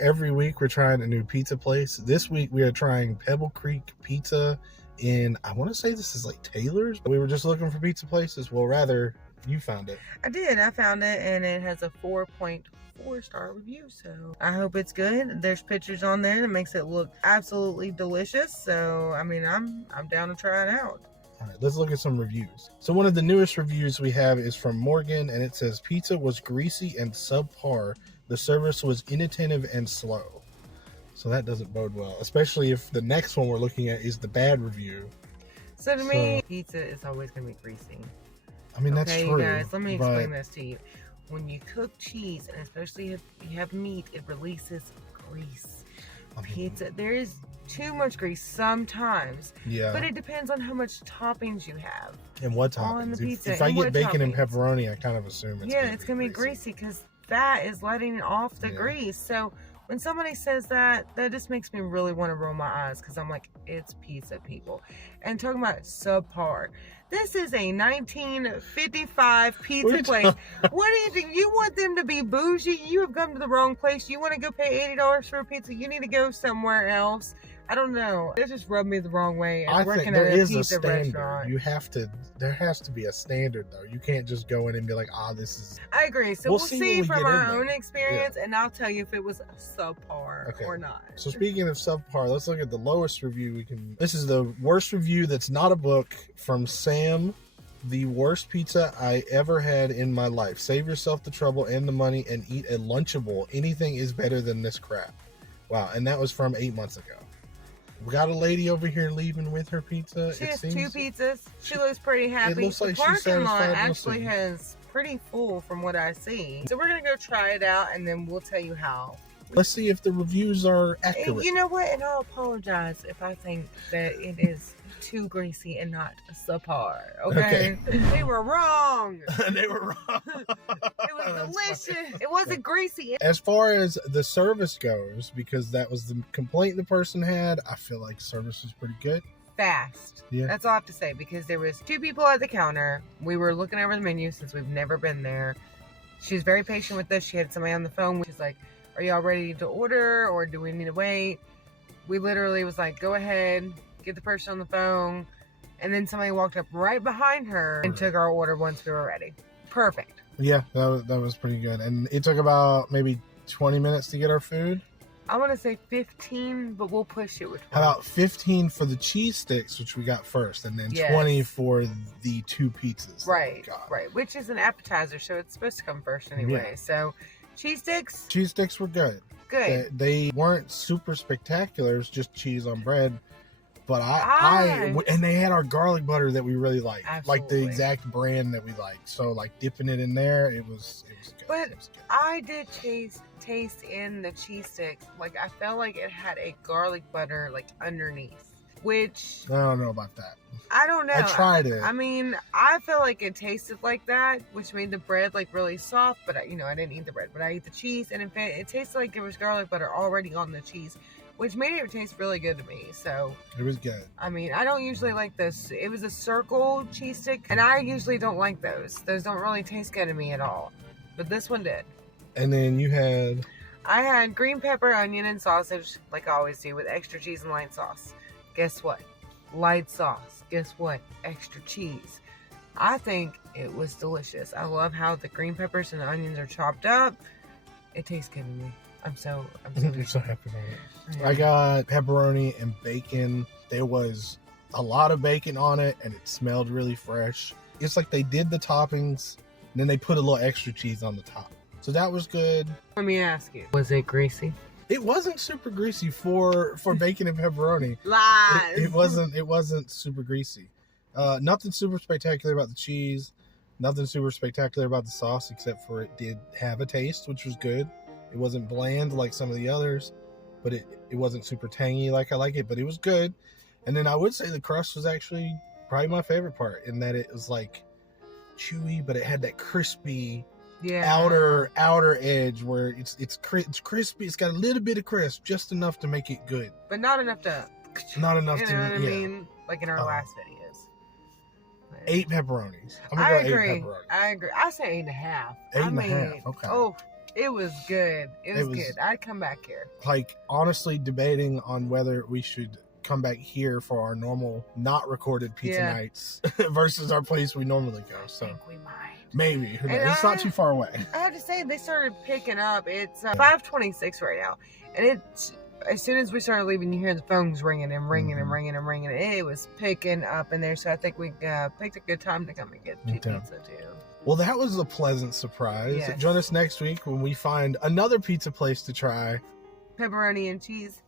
Every week we're trying a new pizza place. This week we are trying Pebble Creek Pizza in, I want to say this is like Taylor's. We were just looking for pizza places. Well, rather, you found it. I did. I found it, and it has a 4.4-star review, so I hope it's good. There's pictures on there that makes it look absolutely delicious, so I mean, I'm down to try it out. All right, let's look at some reviews. So one of the newest reviews we have is from Morgan, and it says, pizza was greasy and subpar. The service was inattentive and slow. So that doesn't bode well, especially if the next one we're looking at is the bad review. So to me, pizza is always going to be greasy. I mean, that's true. Okay, guys, let me explain this to you. When you cook cheese, and especially if you have meat, it releases grease. Pizza, there is too much grease sometimes. Yeah. But it depends on how much toppings you have. And what toppings? On the pizza. If I get bacon and pepperoni, I kind of assume it's going to be greasy because fat is letting off the grease. So when somebody says that just makes me really want to roll my eyes because I'm like, it's pizza, people. And talking about subpar. This is a 1955 pizza place. What do you think? You want them to be bougie? You have come to the wrong place. You want to go pay $80 for a pizza? You need to go somewhere else. I don't know. It just rubbed me the wrong way. I think there is a standard. There has to be a standard, though. You can't just go in and be like, this is... I agree. So we'll see from our own experience, and I'll tell you if it was subpar or not. So speaking of subpar, let's look at the lowest review we can... This is the worst review that's not a book from Sam. The worst pizza I ever had in my life. Save yourself the trouble and the money and eat a Lunchable. Anything is better than this crap. Wow, and that was from 8 months ago. We got a lady over here leaving with her pizza. She has 2 pizzas. She looks pretty happy. It looks like the parking lot actually has pretty full from what I see. So we're going to go try it out, and then we'll tell you how. Let's see if the reviews are accurate. You know what? And I'll apologize if I think that it is too greasy and not subpar. Okay? They were wrong. They were wrong. It was delicious. It wasn't greasy. As far as the service goes, because that was the complaint the person had, I feel like service was pretty good. Fast. Yeah. That's all I have to say, because there was 2 people at the counter. We were looking over the menu since we've never been there. She was very patient with us. She had somebody on the phone. She's like, are y'all ready to order or do we need to wait? We literally was like, go ahead, get the person on the phone. And then somebody walked up right behind her and took our order once we were ready. Perfect. Yeah, that was pretty good. And it took about maybe 20 minutes to get our food. I want to say 15, but we'll push it with 20. About 15 for the cheese sticks, which we got first, and then 20 for the 2 pizzas. Right, right. Which is an appetizer, so it's supposed to come first anyway. Yeah. So cheese sticks? Cheese sticks were good. Good. They weren't super spectacular. It was just cheese on bread. But and they had our garlic butter that we really liked. Absolutely. Like the exact brand that we liked. So like dipping it in there, it was good. But I did taste in the cheese sticks. Like I felt like it had a garlic butter like underneath. Which I don't know about that. I don't know. I tried it. I mean, I felt like it tasted like that, which made the bread like really soft. But I didn't eat the bread, but I ate the cheese, and in fact, it tasted like there was garlic butter already on the cheese, which made it taste really good to me. So it was good. I mean, I don't usually like this. It was a circle cheese stick, and I usually don't like those. Those don't really taste good to me at all. But this one did. And then I had green pepper, onion, and sausage, like I always do, with extra cheese and light sauce. Guess what? Light sauce. Guess what? Extra cheese. I think it was delicious. I love how the green peppers and the onions are chopped up. It tastes good to me. I'm so happy about it. Yeah. I got pepperoni and bacon. There was a lot of bacon on it, and it smelled really fresh. It's like they did the toppings, and then they put a little extra cheese on the top. So that was good. Let me ask you, was it greasy? It wasn't super greasy for bacon and pepperoni. Lies. It wasn't super greasy. Nothing super spectacular about the cheese. Nothing super spectacular about the sauce, except for it did have a taste, which was good. It wasn't bland like some of the others, but it wasn't super tangy like I like it, but it was good. And then I would say the crust was actually probably my favorite part, in that it was like chewy, but it had that crispy outer edge where it's crispy. It's got a little bit of crisp, just enough to make it good, but not enough to. Not enough to. You know what I mean? Like in our last videos. 8 pepperonis. I agree. I say 8.5. 8.5. Okay. Oh, It was good. It was good. I'd come back here. Like, honestly, debating on whether we should come back here for our normal, not recorded pizza nights versus our place we normally go. So I think we might. Maybe. Who knows? It's not too far away. I have to say, they started picking up. It's 5:26 right now. And it's, as soon as we started leaving, you hear the phones ringing and ringing and ringing and ringing. And it was picking up in there. So I think we picked a good time to come and get pizza too. Well, that was a pleasant surprise. Yes. Join us next week when we find another pizza place to try. Pepperoni and cheese.